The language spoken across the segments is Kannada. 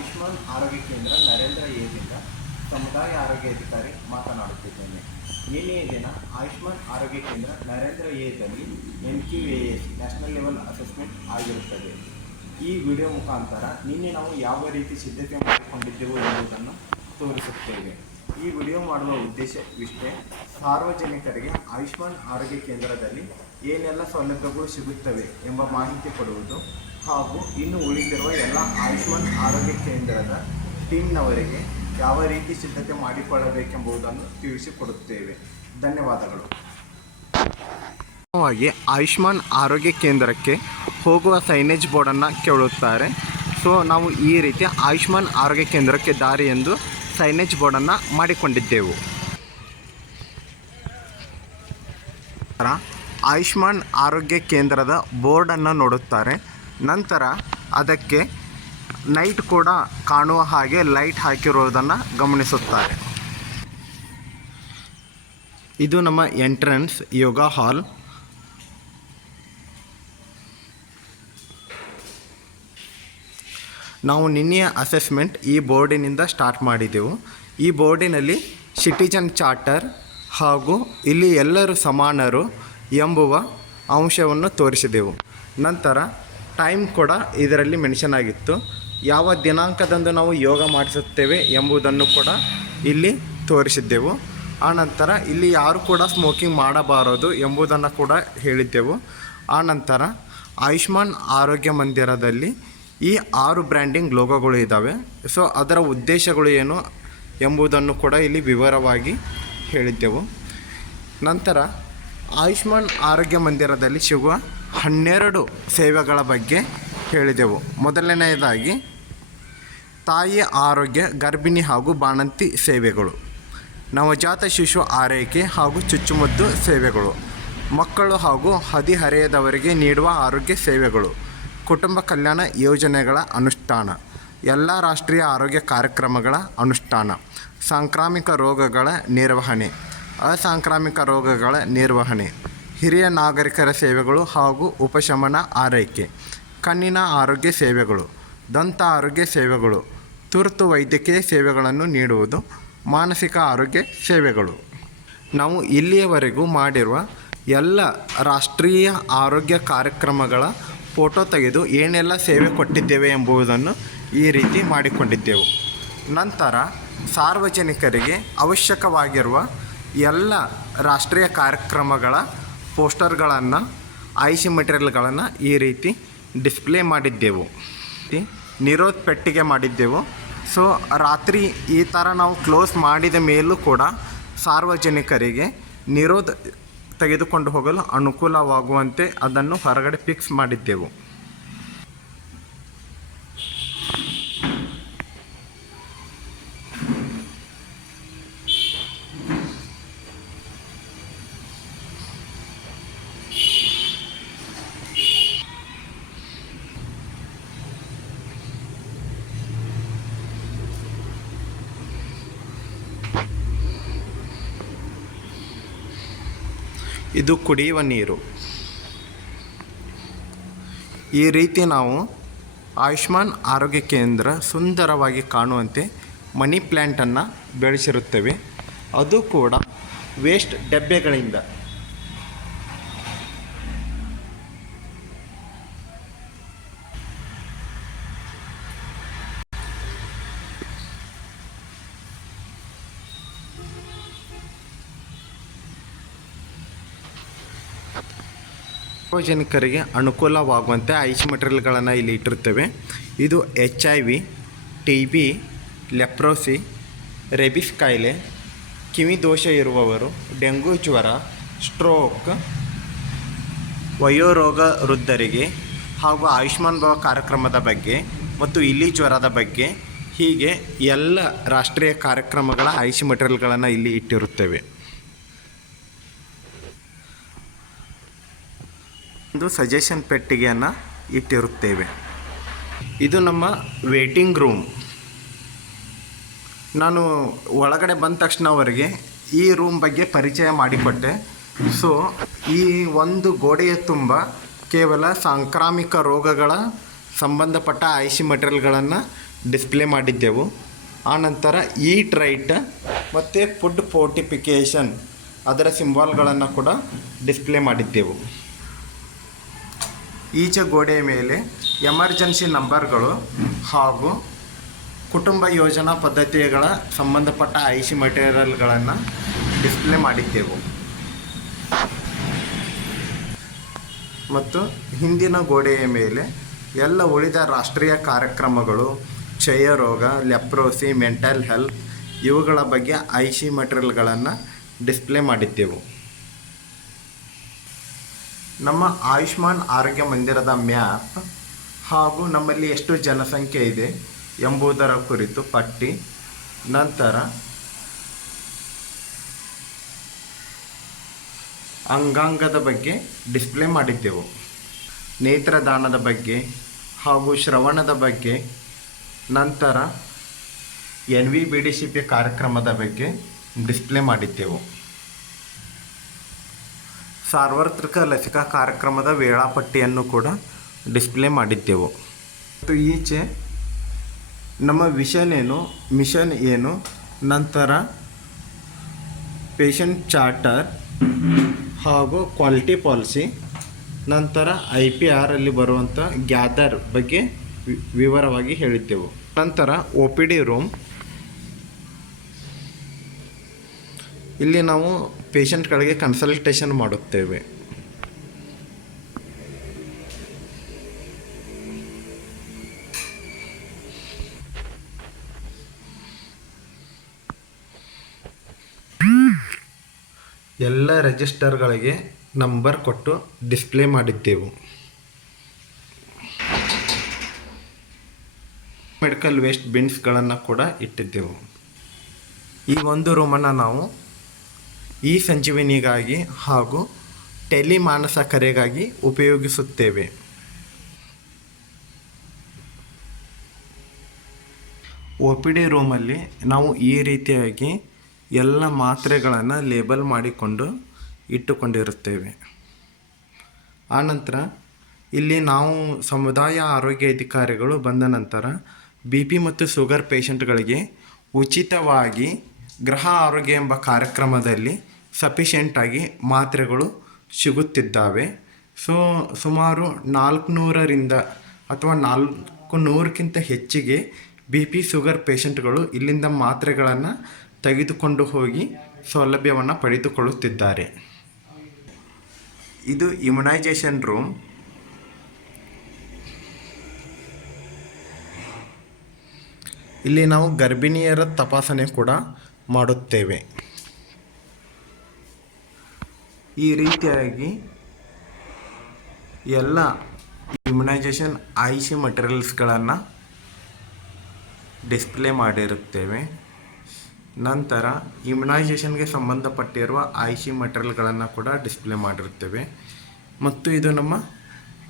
ಆಯುಷ್ಮಾನ್ ಆರೋಗ್ಯ ಕೇಂದ್ರ ನರೇಂದ್ರ ಎದಿಂದ ಸಮುದಾಯ ಆರೋಗ್ಯ ಅಧಿಕಾರಿ ಮಾತನಾಡುತ್ತಿದ್ದೇನೆ. ನಿನ್ನೆಯ ದಿನ ಆಯುಷ್ಮಾನ್ ಆರೋಗ್ಯ ಕೇಂದ್ರ ನರೇಂದ್ರ ಎದಲ್ಲಿ NQAS ನ್ಯಾಷನಲ್ ಲೆವೆಲ್ ಅಸೆಸ್ಮೆಂಟ್ ಆಗಿರುತ್ತದೆ. ಈ ವಿಡಿಯೋ ಮುಖಾಂತರ ನಿನ್ನೆ ನಾವು ಯಾವ ರೀತಿ ಸಿದ್ಧತೆ ಮಾಡಿಕೊಂಡಿದ್ದೆವು ಎಂಬುದನ್ನು ತೋರಿಸುತ್ತೇವೆ. ಈ ವಿಡಿಯೋ ಮಾಡುವ ಉದ್ದೇಶವಿಷ್ಟೇ: ಸಾರ್ವಜನಿಕರಿಗೆ ಆಯುಷ್ಮಾನ್ ಆರೋಗ್ಯ ಕೇಂದ್ರದಲ್ಲಿ ಏನೆಲ್ಲ ಸೌಲಭ್ಯಗಳು ಸಿಗುತ್ತವೆ ಎಂಬ ಮಾಹಿತಿ ಕೊಡುವುದು ಹಾಗೂ ಇನ್ನು ಉಳಿದಿರುವ ಎಲ್ಲ ಆಯುಷ್ಮಾನ್ ಆರೋಗ್ಯ ಕೇಂದ್ರದ ಟೀಮ್ನವರಿಗೆ ಯಾವ ರೀತಿ ಸಿದ್ಧತೆ ಮಾಡಿಕೊಳ್ಳಬೇಕೆಂಬುದನ್ನು ತಿಳಿಸಿಕೊಡುತ್ತೇವೆ. ಧನ್ಯವಾದಗಳು. ಆಯುಷ್ಮಾನ್ ಆರೋಗ್ಯ ಕೇಂದ್ರಕ್ಕೆ ಹೋಗುವ ಸೈನೇಜ್ ಬೋರ್ಡನ್ನು ಕೇಳುತ್ತಾರೆ. ಸೊ ನಾವು ಈ ರೀತಿ ಆಯುಷ್ಮಾನ್ ಆರೋಗ್ಯ ಕೇಂದ್ರಕ್ಕೆ ದಾರಿ ಎಂದು ಸೈನೇಜ್ ಬೋರ್ಡನ್ನು ಮಾಡಿಕೊಂಡಿದ್ದೆವು. ಆಯುಷ್ಮಾನ್ ಆರೋಗ್ಯ ಕೇಂದ್ರದ ಬೋರ್ಡನ್ನು ನೋಡುತ್ತಾರೆ. ನಂತರ ಅದಕ್ಕೆ ನೈಟ್ ಕೂಡ ಕಾಣುವ ಹಾಗೆ ಲೈಟ್ ಹಾಕಿರುವುದನ್ನು ಗಮನಿಸುತ್ತಾರೆ. ಇದು ನಮ್ಮ ಎಂಟ್ರೆನ್ಸ್ ಯೋಗ ಹಾಲ್. ನಾವು ನಿನ್ನೆಯ ಅಸೆಸ್ಮೆಂಟ್ ಈ ಬೋರ್ಡಿನಿಂದ ಸ್ಟಾರ್ಟ್ ಮಾಡಿದೆವು. ಈ ಬೋರ್ಡಿನಲ್ಲಿ ಸಿಟಿಜನ್ ಚಾರ್ಟರ್ ಹಾಗೂ ಇಲ್ಲಿ ಎಲ್ಲರೂ ಸಮಾನರು ಎಂಬುವ ಅಂಶವನ್ನು ತೋರಿಸಿದೆವು. ನಂತರ ಟೈಮ್ ಕೂಡ ಇದರಲ್ಲಿ ಮೆನ್ಷನ್ ಆಗಿತ್ತು. ಯಾವ ದಿನಾಂಕದಂದು ನಾವು ಯೋಗ ಮಾಡಿಸುತ್ತೇವೆ ಎಂಬುದನ್ನು ಕೂಡ ಇಲ್ಲಿ ತೋರಿಸಿದ್ದೆವು. ಆನಂತರ ಇಲ್ಲಿ ಯಾರು ಕೂಡ ಸ್ಮೋಕಿಂಗ್ ಮಾಡಬಾರದು ಎಂಬುದನ್ನು ಕೂಡ ಹೇಳಿದ್ದೆವು. ಆನಂತರ ಆಯುಷ್ಮಾನ್ ಆರೋಗ್ಯ ಮಂದಿರದಲ್ಲಿ ಈ 6 ಬ್ರ್ಯಾಂಡಿಂಗ್ ಲೋಗೋಗಳು ಇದ್ದಾವೆ. ಸೊ ಅದರ ಉದ್ದೇಶಗಳು ಏನು ಎಂಬುದನ್ನು ಕೂಡ ಇಲ್ಲಿ ವಿವರವಾಗಿ ಹೇಳಿದ್ದೆವು. ನಂತರ ಆಯುಷ್ಮಾನ್ ಆರೋಗ್ಯ ಮಂದಿರದಲ್ಲಿ ಸಿಗುವ 12 ಸೇವೆಗಳ ಬಗ್ಗೆ ಹೇಳಿದೆವು. ಮೊದಲನೆಯದಾಗಿ ತಾಯಿಯ ಆರೋಗ್ಯ, ಗರ್ಭಿಣಿ ಹಾಗೂ ಬಾಣಂತಿ ಸೇವೆಗಳು, ನವಜಾತ ಶಿಶು ಆರೈಕೆ ಹಾಗೂ ಚುಚ್ಚುಮದ್ದು ಸೇವೆಗಳು, ಮಕ್ಕಳು ಹಾಗೂ ಹದಿಹರೆಯದವರಿಗೆ ನೀಡುವ ಆರೋಗ್ಯ ಸೇವೆಗಳು, ಕುಟುಂಬ ಕಲ್ಯಾಣ ಯೋಜನೆಗಳ ಅನುಷ್ಠಾನ, ಎಲ್ಲ ರಾಷ್ಟ್ರೀಯ ಆರೋಗ್ಯ ಕಾರ್ಯಕ್ರಮಗಳ ಅನುಷ್ಠಾನ, ಸಾಂಕ್ರಾಮಿಕ ರೋಗಗಳ ನಿರ್ವಹಣೆ, ಅಸಾಂಕ್ರಾಮಿಕ ರೋಗಗಳ ನಿರ್ವಹಣೆ, ಹಿರಿಯ ನಾಗರಿಕರ ಸೇವೆಗಳು ಹಾಗೂ ಉಪಶಮನ ಆರೈಕೆ, ಕಣ್ಣಿನ ಆರೋಗ್ಯ ಸೇವೆಗಳು, ದಂತ ಆರೋಗ್ಯ ಸೇವೆಗಳು, ತುರ್ತು ವೈದ್ಯಕೀಯ ಸೇವೆಗಳನ್ನು ನೀಡುವುದು, ಮಾನಸಿಕ ಆರೋಗ್ಯ ಸೇವೆಗಳು. ನಾವು ಇಲ್ಲಿಯವರೆಗೂ ಮಾಡಿರುವ ಎಲ್ಲ ರಾಷ್ಟ್ರೀಯ ಆರೋಗ್ಯ ಕಾರ್ಯಕ್ರಮಗಳ ಫೋಟೋ ತೆಗೆದು ಏನೆಲ್ಲ ಸೇವೆ ಕೊಟ್ಟಿದ್ದೇವೆ ಎಂಬುದನ್ನು ಈ ರೀತಿ ಮಾಡಿಕೊಂಡಿದ್ದೆವು. ನಂತರ ಸಾರ್ವಜನಿಕರಿಗೆ ಅವಶ್ಯಕವಾಗಿರುವ ಎಲ್ಲ ರಾಷ್ಟ್ರೀಯ ಕಾರ್ಯಕ್ರಮಗಳ ಪೋಸ್ಟರ್ಗಳನ್ನು, ಐಸಿ ಮೆಟೀರಿಯಲ್ಗಳನ್ನು ಈ ರೀತಿ ಡಿಸ್ಪ್ಲೇ ಮಾಡಿದ್ದೆವು. ನಿರೋಧ ಪೆಟ್ಟಿಗೆ ಮಾಡಿದ್ದೆವು. ಸೊ ರಾತ್ರಿ ಈ ಥರ ನಾವು ಕ್ಲೋಸ್ ಮಾಡಿದ ಮೇಲೂ ಕೂಡ ಸಾರ್ವಜನಿಕರಿಗೆ ನಿರೋಧ ತೆಗೆದುಕೊಂಡು ಹೋಗಲು ಅನುಕೂಲವಾಗುವಂತೆ ಅದನ್ನು ಹೊರಗಡೆ ಫಿಕ್ಸ್ ಮಾಡಿದ್ದೆವು. ಇದು ಕುಡಿಯುವ ನೀರು. ಈ ರೀತಿ ನಾವು ಆಯುಷ್ಮಾನ್ ಆರೋಗ್ಯ ಕೇಂದ್ರ ಸುಂದರವಾಗಿ ಕಾಣುವಂತೆ ಮನಿ ಪ್ಲ್ಯಾಂಟನ್ನು ಬೆಳೆಸಿರುತ್ತೇವೆ. ಅದು ಕೂಡ ವೇಸ್ಟ್ ಡಬ್ಬೆಗಳಿಂದ. ಸಾರ್ವಜನಿಕರಿಗೆ ಅನುಕೂಲವಾಗುವಂತೆ ಐಸ್ ಮೆಟೀರಿಯಲ್ಗಳನ್ನು ಇಲ್ಲಿ ಇಟ್ಟಿರ್ತೇವೆ. ಇದು HIV, TB, ಲೆಪ್ರೋಸಿ, ರೆಬಿಸ್ ಕಾಯಿಲೆ, ಕಿವಿ ದೋಷ ಇರುವವರು, ಡೆಂಗ್ಯೂ ಜ್ವರ, ಸ್ಟ್ರೋಕ್, ವಯೋರೋಗ ವೃದ್ಧರಿಗೆ ಹಾಗೂ ಆಯುಷ್ಮಾನ್ ಭವ ಕಾರ್ಯಕ್ರಮದ ಬಗ್ಗೆ ಮತ್ತು ಇಲಿ ಜ್ವರದ ಬಗ್ಗೆ, ಹೀಗೆ ಎಲ್ಲ ರಾಷ್ಟ್ರೀಯ ಕಾರ್ಯಕ್ರಮಗಳ ಐಸ್ ಮೆಟೀರಿಯಲ್ಗಳನ್ನು ಇಲ್ಲಿ ಇಟ್ಟಿರುತ್ತೇವೆ. ಒಂದು ಸಜೆಷನ್ ಪೆಟ್ಟಿಗೆಯನ್ನು ಇಟ್ಟಿರುತ್ತೇವೆ. ಇದು ನಮ್ಮ ವೇಟಿಂಗ್ ರೂಮ್. ನಾನು ಒಳಗಡೆ ಬಂದ ತಕ್ಷಣ ಅವರಿಗೆ ಈ ರೂಮ್ ಬಗ್ಗೆ ಪರಿಚಯ ಮಾಡಿಕೊಟ್ಟೆ. ಸೊ ಈ ಒಂದು ಗೋಡೆಯ ತುಂಬ ಕೇವಲ ಸಾಂಕ್ರಾಮಿಕ ರೋಗಗಳ ಸಂಬಂಧಪಟ್ಟ ಐಸಿ ಮೆಟೀರಿಯಲ್ಗಳನ್ನು ಡಿಸ್ಪ್ಲೇ ಮಾಡಿದ್ದೆವು. ಆನಂತರ ಈಟ್ ರೈಟ್ ಮತ್ತು ಫುಡ್ ಫೋರ್ಟಿಫಿಕೇಷನ್ ಅದರ ಸಿಂಬಾಲ್ಗಳನ್ನು ಕೂಡ ಡಿಸ್ಪ್ಲೇ ಮಾಡಿದ್ದೆವು. ಈಚೆ ಗೋಡೆಯ ಮೇಲೆ ಎಮರ್ಜೆನ್ಸಿ ನಂಬರ್ಗಳು ಹಾಗೂ ಕುಟುಂಬ ಯೋಜನಾ ಪದ್ಧತಿಗಳ ಸಂಬಂಧಪಟ್ಟ IC ಮೆಟೀರಿಯಲ್ಗಳನ್ನು ಡಿಸ್ಪ್ಲೇ ಮಾಡಿದ್ದೆವು. ಮತ್ತು ಹಿಂದಿನ ಗೋಡೆಯ ಮೇಲೆ ಎಲ್ಲ ಉಳಿದ ರಾಷ್ಟ್ರೀಯ ಕಾರ್ಯಕ್ರಮಗಳು, ಕ್ಷಯರೋಗ, ಲೆಪ್ರೋಸಿ, ಮೆಂಟಲ್ ಹೆಲ್ತ್ ಇವುಗಳ ಬಗ್ಗೆ IC ಮೆಟೀರಿಯಲ್ಗಳನ್ನು ಡಿಸ್ಪ್ಲೇ ಮಾಡಿದ್ದೆವು. ನಮ್ಮ ಆಯುಷ್ಮಾನ್ ಆರೋಗ್ಯ ಮಂದಿರದ ಮ್ಯಾಪ್ ಹಾಗೂ ನಮ್ಮಲ್ಲಿ ಎಷ್ಟು ಜನಸಂಖ್ಯೆ ಇದೆ ಎಂಬುದರ ಕುರಿತು ಪಟ್ಟಿ, ನಂತರ ಅಂಗಾಂಗದ ಬಗ್ಗೆ ಡಿಸ್ಪ್ಲೇ ಮಾಡಿದ್ದೆವು. ನೇತ್ರದಾನದ ಬಗ್ಗೆ ಹಾಗೂ ಶ್ರವಣದ ಬಗ್ಗೆ, ನಂತರ NVBDCP ಕಾರ್ಯಕ್ರಮದ ಬಗ್ಗೆ ಡಿಸ್ಪ್ಲೇ ಮಾಡಿದ್ದೆವು. ಸಾರ್ವತ್ರಿಕ ಲಸಿಕಾ ಕಾರ್ಯಕ್ರಮದ ವೇಳಾಪಟ್ಟಿಯನ್ನು ಕೂಡ ಡಿಸ್ಪ್ಲೇ ಮಾಡಿದ್ದೆವು. ಮತ್ತು ಈಚೆ ನಮ್ಮ ವಿಷನ್ ಏನು, ಮಿಷನ್ ಏನು, ನಂತರ ಪೇಷಂಟ್ ಚಾರ್ಟರ್ ಹಾಗೂ ಕ್ವಾಲಿಟಿ ಪಾಲಿಸಿ, ನಂತರ IPR ಅಲ್ಲಿ ಬರುವಂಥ ಗ್ಯಾದರ್ ಬಗ್ಗೆ ವಿವರವಾಗಿ ಹೇಳಿದ್ದೆವು. ನಂತರ OPD ರೂಮ್, ಇಲ್ಲಿ ನಾವು ಪೇಷಂಟ್ಗಳಿಗೆ ಕನ್ಸಲ್ಟೇಷನ್ ಮಾಡುತ್ತೇವೆ. ಎಲ್ಲ ರಿಜಿಸ್ಟರ್ಗಳಿಗೆ ನಂಬರ್ ಕೊಟ್ಟು ಡಿಸ್ಪ್ಲೇ ಮಾಡಿದ್ದೆವು. ಮೆಡಿಕಲ್ ವೇಸ್ಟ್ ಬಿನ್ಸ್ಗಳನ್ನು ಕೂಡ ಇಟ್ಟಿದ್ದೆವು. ಈ ಒಂದು ರೂಮನ್ನು ನಾವು ಸಂಜೀವಿನಿಗಾಗಿ ಹಾಗೂ ಟೆಲಿಮಾನಸ ಕರೆಗಾಗಿ ಉಪಯೋಗಿಸುತ್ತೇವೆ. OPD ರೂಮಲ್ಲಿ ನಾವು ಈ ರೀತಿಯಾಗಿ ಎಲ್ಲ ಮಾತ್ರೆಗಳನ್ನು ಲೇಬಲ್ ಮಾಡಿಕೊಂಡು ಇಟ್ಟುಕೊಂಡಿರುತ್ತೇವೆ. ಆನಂತರ ಇಲ್ಲಿ ನಾವು ಸಮುದಾಯ ಆರೋಗ್ಯ ಅಧಿಕಾರಿಗಳು ಬಂದ ನಂತರ BP ಮತ್ತು ಶುಗರ್ ಪೇಷಂಟ್ಗಳಿಗೆ ಉಚಿತವಾಗಿ ಗೃಹ ಆರೋಗ್ಯ ಎಂಬ ಕಾರ್ಯಕ್ರಮದಲ್ಲಿ ಸಫಿಷಿಯೆಂಟಾಗಿ ಮಾತ್ರೆಗಳು ಸಿಗುತ್ತಿದ್ದಾವೆ. ಸುಮಾರು 400ರಿಂದ ಅಥವಾ 400ಕ್ಕಿಂತ ಹೆಚ್ಚಿಗೆ BP ಶುಗರ್ ಪೇಷಂಟ್ಗಳು ಇಲ್ಲಿಂದ ಮಾತ್ರೆಗಳನ್ನು ತೆಗೆದುಕೊಂಡು ಹೋಗಿ ಸೌಲಭ್ಯವನ್ನು ಪಡೆದುಕೊಳ್ಳುತ್ತಿದ್ದಾರೆ. ಇದು ಇಮ್ಯುನೈಜೇಷನ್ ರೂಮ್. ಇಲ್ಲಿ ನಾವು ಗರ್ಭಿಣಿಯರ ತಪಾಸಣೆ ಕೂಡ ಮಾಡುತ್ತೇವೆ. ಈ ರೀತಿಯಾಗಿ ಎಲ್ಲ ಇಮ್ಯುನೈಜೇಷನ್ IC ಮೆಟೀರಿಯಲ್ಸ್ಗಳನ್ನು ಡಿಸ್ಪ್ಲೇ ಮಾಡಿರುತ್ತೇವೆ. ನಂತರ ಇಮ್ಯುನೈಜೇಷನ್ಗೆ ಸಂಬಂಧಪಟ್ಟಿರುವ IC ಮೆಟೀರಿಯಲ್ಗಳನ್ನು ಕೂಡ ಡಿಸ್ಪ್ಲೇ ಮಾಡಿರುತ್ತೇವೆ. ಮತ್ತು ಇದು ನಮ್ಮ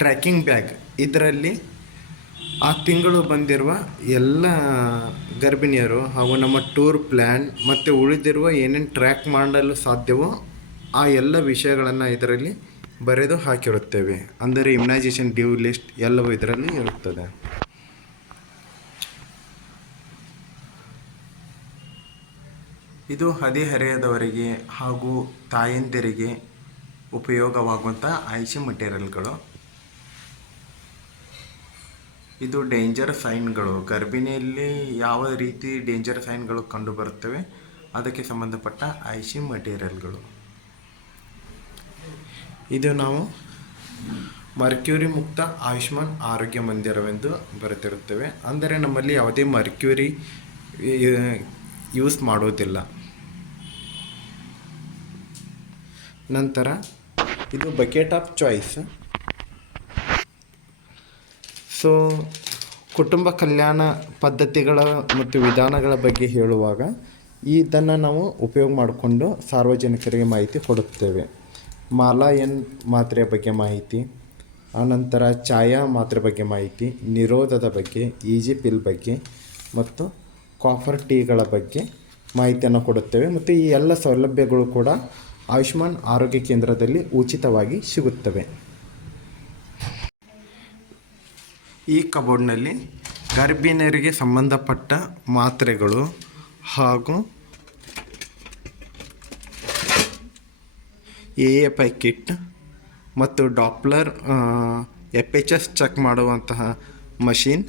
ಟ್ರ್ಯಾಕಿಂಗ್ ಬ್ಯಾಗ್. ಇದರಲ್ಲಿ ಆ ತಿಂಗಳು ಬಂದಿರುವ ಎಲ್ಲ ಗರ್ಭಿಣಿಯರು ಹಾಗೂ ನಮ್ಮ ಟೂರ್ ಪ್ಲ್ಯಾನ್ ಮತ್ತು ಉಳಿದಿರುವ ಏನೇನು ಟ್ರ್ಯಾಕ್ ಮಾಡಲು ಸಾಧ್ಯವೋ ಆ ಎಲ್ಲ ವಿಷಯಗಳನ್ನು ಇದರಲ್ಲಿ ಬರೆದು ಹಾಕಿರುತ್ತೇವೆ. ಅಂದರೆ ಇಮ್ಯುನೈಜೇಷನ್ ಡ್ಯೂ ಲಿಸ್ಟ್ ಎಲ್ಲವೂ ಇದರಲ್ಲಿ ಇರುತ್ತದೆ. ಇದು ಹದಿಹರೆಯದವರಿಗೆ ಹಾಗೂ ತಾಯಂದಿರಿಗೆ ಉಪಯೋಗವಾಗುವಂಥ IC ಮೆಟೀರಿಯಲ್ಗಳು. ಇದು ಡೇಂಜರ್ ಸೈನ್ಗಳು, ಗರ್ಭಿಣಿಯಲ್ಲಿ ಯಾವ ರೀತಿ ಡೇಂಜರ್ ಸೈನ್ಗಳು ಕಂಡುಬರುತ್ತವೆ ಅದಕ್ಕೆ ಸಂಬಂಧಪಟ್ಟ IC ಮೆಟೀರಿಯಲ್ಗಳು. ಇದು ನಾವು ಮರ್ಕ್ಯೂರಿ ಮುಕ್ತ ಆಯುಷ್ಮಾನ್ ಆರೋಗ್ಯ ಮಂದಿರವೆಂದು ಬರೆದಿರುತ್ತೇವೆ. ಅಂದರೆ ನಮ್ಮಲ್ಲಿ ಯಾವುದೇ ಮರ್ಕ್ಯೂರಿ ಯೂಸ್ ಮಾಡೋದಿಲ್ಲ. ನಂತರ ಇದು ಬಕೆಟ್ ಆಫ್ ಚಾಯ್ಸ್. ಕುಟುಂಬ ಕಲ್ಯಾಣ ಪದ್ಧತಿಗಳ ಮತ್ತು ವಿಧಾನಗಳ ಬಗ್ಗೆ ಹೇಳುವಾಗ ಇದನ್ನು ನಾವು ಉಪಯೋಗ ಮಾಡಿಕೊಂಡು ಸಾರ್ವಜನಿಕರಿಗೆ ಮಾಹಿತಿ ಕೊಡುತ್ತೇವೆ. ಮಾಲಾಯನ್ ಮಾತ್ರೆಯ ಬಗ್ಗೆ ಮಾಹಿತಿ, ಆನಂತರ ಛಾಯಾ ಮಾತ್ರೆ ಬಗ್ಗೆ ಮಾಹಿತಿ, ನಿರೋಧದ ಬಗ್ಗೆ, ಈಜಿ ಪಿಲ್ ಬಗ್ಗೆ ಮತ್ತು ಕಾಫರ್ ಟೀಗಳ ಬಗ್ಗೆ ಮಾಹಿತಿಯನ್ನು ಕೊಡುತ್ತೇವೆ. ಮತ್ತು ಈ ಎಲ್ಲ ಸೌಲಭ್ಯಗಳು ಕೂಡ ಆಯುಷ್ಮಾನ್ ಆರೋಗ್ಯ ಕೇಂದ್ರದಲ್ಲಿ ಉಚಿತವಾಗಿ ಸಿಗುತ್ತವೆ. ಈ ಕಬೋರ್ಡ್ನಲ್ಲಿ ಗರ್ಭಿಣಿಯರಿಗೆ ಸಂಬಂಧಪಟ್ಟ ಮಾತ್ರೆಗಳು ಹಾಗೂ AFI ಕಿಟ್ ಮತ್ತು ಡಾಪ್ಲರ್ FHS ಚೆಕ್ ಮಾಡುವಂತಹ ಮಷೀನ್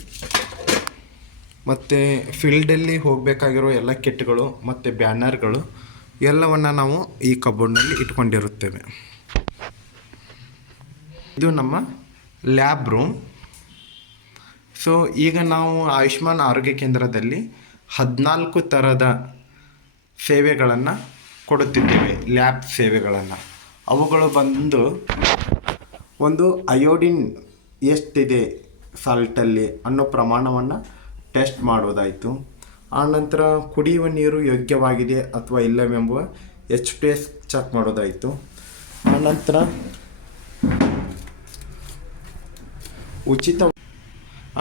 ಮತ್ತು ಫೀಲ್ಡಲ್ಲಿ ಹೋಗಬೇಕಾಗಿರೋ ಎಲ್ಲ ಕಿಟ್ಗಳು ಮತ್ತು ಬ್ಯಾನರ್ಗಳು ಎಲ್ಲವನ್ನು ನಾವು ಈ ಕಬೋರ್ಡ್ನಲ್ಲಿ ಇಟ್ಕೊಂಡಿರುತ್ತೇವೆ. ಇದು ನಮ್ಮ ಲ್ಯಾಬ್ ರೂಮ್. ಸೊ ಈಗ ನಾವು ಆಯುಷ್ಮಾನ್ ಆರೋಗ್ಯ ಕೇಂದ್ರದಲ್ಲಿ 14 ಥರದ ಸೇವೆಗಳನ್ನು ಕೊಡುತ್ತಿದ್ದೇವೆ, ಲ್ಯಾಬ್ ಸೇವೆಗಳನ್ನು. ಅವುಗಳು ಬಂದು ಒಂದು ಅಯೋಡಿನ್ ಎಷ್ಟಿದೆ ಸಾಲ್ಟಲ್ಲಿ ಅನ್ನೋ ಪ್ರಮಾಣವನ್ನು ಟೆಸ್ಟ್ ಮಾಡೋದಾಯಿತು. ಆನಂತರ ಕುಡಿಯುವ ನೀರು ಯೋಗ್ಯವಾಗಿದೆ ಅಥವಾ ಇಲ್ಲವೆಂಬುವ HPS ಚೆಕ್ ಮಾಡೋದಾಯಿತು.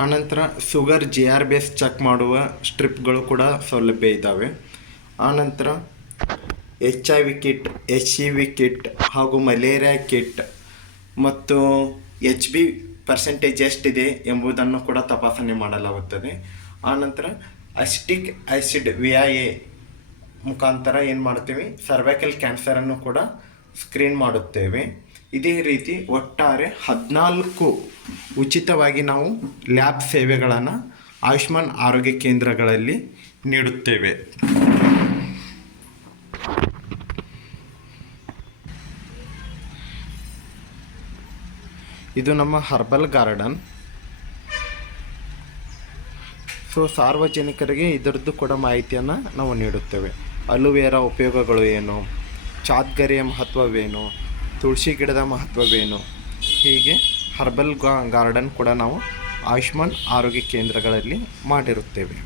ಆನಂತರ ಶುಗರ್ GRBS ಚೆಕ್ ಮಾಡುವ ಸ್ಟ್ರಿಪ್ಗಳು ಕೂಡ ಸೌಲಭ್ಯ ಇದ್ದಾವೆ. ಆನಂತರ HIV ಕಿಟ್, HCV ಕಿಟ್ ಹಾಗೂ ಮಲೇರಿಯಾ ಕಿಟ್ ಮತ್ತು HB ಪರ್ಸೆಂಟೇಜ್ ಎಷ್ಟಿದೆ ಎಂಬುದನ್ನು ಕೂಡ ತಪಾಸಣೆ ಮಾಡಲಾಗುತ್ತದೆ. ಆನಂತರ ಅಸಿಟಿಕ್ ಆ್ಯಸಿಡ್ VIA ಮುಖಾಂತರ ಏನು ಮಾಡ್ತೀವಿ, ಸರ್ವೈಕಲ್ ಕ್ಯಾನ್ಸರನ್ನು ಕೂಡ ಸ್ಕ್ರೀನ್ ಮಾಡುತ್ತೇವೆ. ಇದೇ ರೀತಿ ಒಟ್ಟಾರೆ 14 ಉಚಿತವಾಗಿ ನಾವು ಲ್ಯಾಬ್ ಸೇವೆಗಳನ್ನು ಆಯುಷ್ಮಾನ್ ಆರೋಗ್ಯ ಕೇಂದ್ರಗಳಲ್ಲಿ ನೀಡುತ್ತೇವೆ. ಇದು ನಮ್ಮ ಹರ್ಬಲ್ ಗಾರ್ಡನ್. ಸೊ ಸಾರ್ವಜನಿಕರಿಗೆ ಇದರದ್ದು ಕೂಡ ಮಾಹಿತಿಯನ್ನು ನಾವು ನೀಡುತ್ತೇವೆ. ಅಲುವೇರಾ ಉಪಯೋಗಗಳು ಏನು, ಚಾದ್ಗರಿಯ ಮಹತ್ವವೇನು, ತುಳಸಿ ಗಿಡದ ಮಹತ್ವವೇನು, ಹೀಗೆ ಹರ್ಬಲ್ ಗಾರ್ಡನ್ ಕೂಡ ನಾವು ಆಯುಷ್ಮಾನ್ ಆರೋಗ್ಯ ಕೇಂದ್ರಗಳಲ್ಲಿ ಮಾಡಿರುತ್ತೇವೆ.